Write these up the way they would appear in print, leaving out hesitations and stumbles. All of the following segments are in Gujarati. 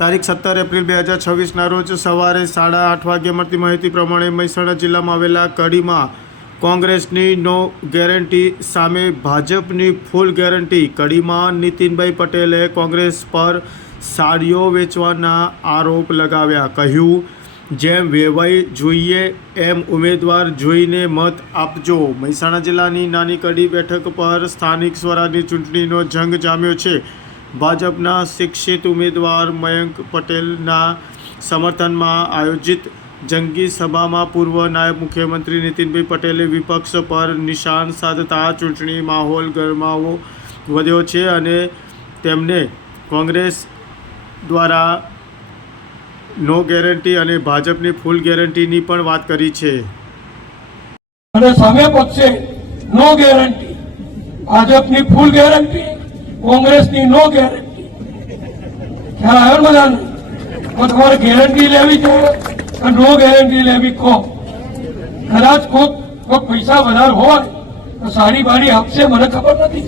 તારીખ 17 એપ્રિલ 2026ના રોજ સવારે 8:30 વાગ્યે મળતી માહિતી પ્રમાણે મહેસાણા જિલ્લામાં આવેલા કડીમાં કોંગ્રેસની નો ગેરંટી સામે ભાજપની ફૂલ ગેરંટી। કડીમાં નીતિનભાઈ પટેલે કોંગ્રેસ પર સાડીઓ વેચવાના આરોપ લગાવ્યા। કહ્યું, જેમ વેવાઈ જોઈએ એમ ઉમેદવાર જોઈને મત આપજો। મહેસાણા જિલ્લાની નાની કડી બેઠક પર સ્થાનિક સ્વરાજની ચૂંટણીનો જંગ જામ્યો છે। ભાજપના શિક્ષિત ઉમેદવાર મયંક પટેલના સમર્થનમાં આયોજિત જંગી સભામાં પૂર્વ નાયબ મુખ્યમંત્રી નીતિનભાઈ પટેલે વિપક્ષ પર નિશાન સાધતા ચૂંટણી માહોલ ગરમાવો વધ્યો છે અને તેમને કોંગ્રેસ દ્વારા નો ગેરંટી અને ભાજપની ફૂલ ગેરંટીની પણ વાત કરી છે। અને સામે પક્ષે નો ગેરંટી, ભાજપની ફૂલ ગેરંટી, કોંગ્રેસની નો ગેરંટી। ખ્યાલ આવ્યો બધાને? તો તમારે ગેરંટી લેવી જોઈએ અને નો ગેરંટી લેવી કહો। કદાચ કોઈક પૈસા વધારે હોય તો સારી બારી આપશે, મને ખબર નથી,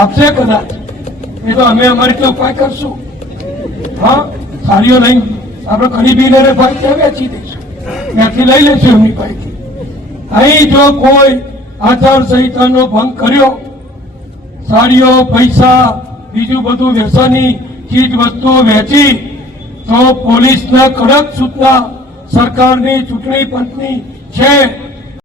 આપશે કદાચ, એ તો અમે અમારી રીતે ઉપાય કરશું। હા, સારીઓ લઈને આપણે ખરીદીને ભાઈ ત્યાં વેચી દઈશું, ત્યાંથી લઈ લઈશું એમની પાસેથી। અહીં જો કોઈ આચારસંહિતાનો ભંગ કર્યો, સાડીઓ, પૈસા, બીજું બધું વ્યસની ચીજ વસ્તુઓ વેચી, તો પોલીસના કડક સૂચના સરકારની ચૂંટણી પંચની છે।